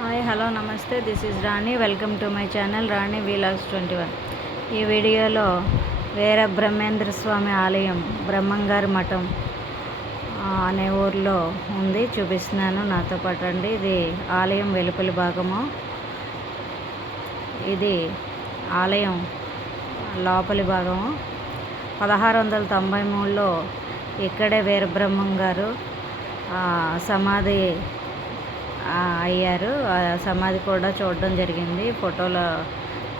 Hi hello నమస్తే, this is Rani. Welcome to my channel Rani vlogs 21. ఈ వీడియోలో వీర బ్రహ్మేంద్ర స్వామి ఆలయం బ్రహ్మంగారి మఠం అనే ఊర్లో ఉంది, చూపిస్తున్నాను. నాతో పాటు అండి. ఇది ఆలయం వెలుపలి భాగము. ఇది ఆలయం లోపలి భాగము. 1693లో ఇక్కడే వీరబ్రహ్మం గారు సమాధి అయ్యారు. సమాధి కూడా చూడడం జరిగింది. ఫోటోలో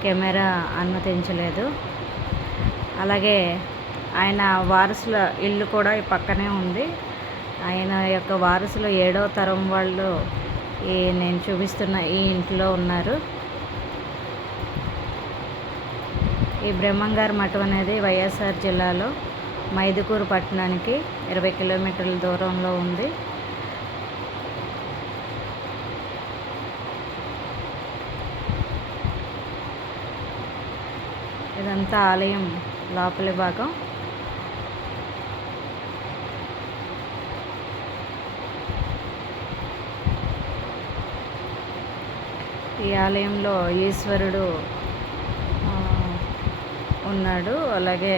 కెమెరా అనుమతించలేదు. అలాగే ఆయన వారసుల ఇల్లు కూడా ఈ పక్కనే ఉంది. ఆయన యొక్క వారసులు 7వ తరం వాళ్ళు నేను చూపిస్తున్న ఈ ఇంట్లో ఉన్నారు. ఈ బ్రహ్మంగారి మఠం అనేది వైఎస్ఆర్ జిల్లాలో మైదుకూరు పట్టణానికి 20 కిలోమీటర్ల దూరంలో ఉంది. ఇదంతా ఆలయం లోపలి భాగం. ఈ ఆలయంలో ఈశ్వరుడు ఉన్నాడు. అలాగే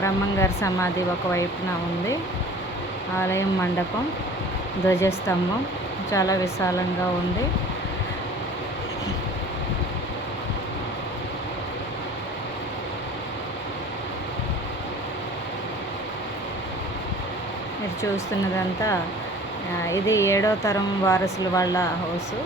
బ్రహ్మంగారి సమాధి ఒకవైపున ఉంది. ఆలయం మండపం, ధ్వజస్తంభం చాలా విశాలంగా ఉంది. మీరు చూస్తున్నదంతా ఇది 7వ తరం వారసుల వాళ్ళ హౌసు.